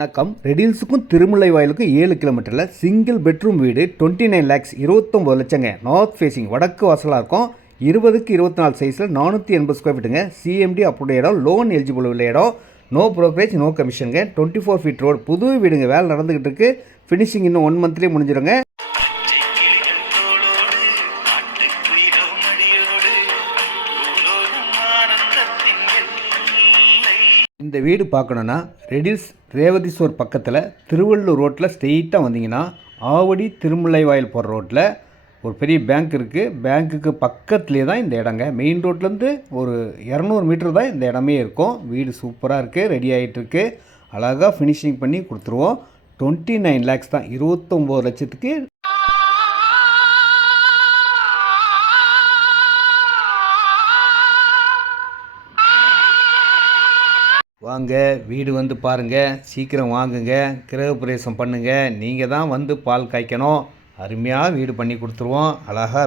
வணக்கம். ரெடில்ஸுக்கும் திருமுல்லை வாயிலுக்கும் 7 கிலோமீட்டரில் single bedroom வீடு 29 lakhs 29 லட்சங்க. நார்த் ஃபேஸிங் வடக்கு வாசலாக இருக்கும். 20க்கு 24 சைஸில் 480 ஸ்கொயர் ஃபீட்டுங்க. சிஎம்டி அப்ரூவ்ட் இடம், லோன் எலிஜிபிள் உள்ள இடம், நோ ப்ரோக்கரேஜ் நோ கமிஷனுங்க. 24 ஃபீட் ரோடு, புது வீடுங்க. வேலை நடந்துகிட்டு இருக்கு. ஃபினிஷிங் இன்னும் 1 மந்த்லேயே முடிஞ்சிடுங்க. இந்த வீடு பார்க்கணுன்னா ரெடில்ஸ் ரேவதீஸ்வர் பக்கத்தில் திருவள்ளூர் ரோட்டில் ஸ்ட்ரெயிட்டாக வந்தீங்கன்னா ஆவடி திருமுல்லை வாயில் போகிற ரோட்டில் ஒரு பெரிய பேங்க் இருக்குது. பேங்க்குக்கு பக்கத்துலேயே தான் இந்த இடங்க. மெயின் ரோட்லேருந்து ஒரு 200 மீட்டர் தான் இந்த இடமே இருக்கும். வீடு சூப்பராக இருக்குது, ரெடி ஆகிட்டுருக்கு. அழகாக ஃபினிஷிங் பண்ணி கொடுத்துருவோம். 29 lakhs தான், 29 லட்சத்துக்கு. வாங்க, வீடு வந்து பாருங்கள், சீக்கிரம் வாங்குங்க, கிரகப்பிரவேசம் பண்ணுங்கள். நீங்கள் தான் வந்து பால் காய்க்கணும். அருமையாக வீடு பண்ணி கொடுத்துருவோம். அழகாக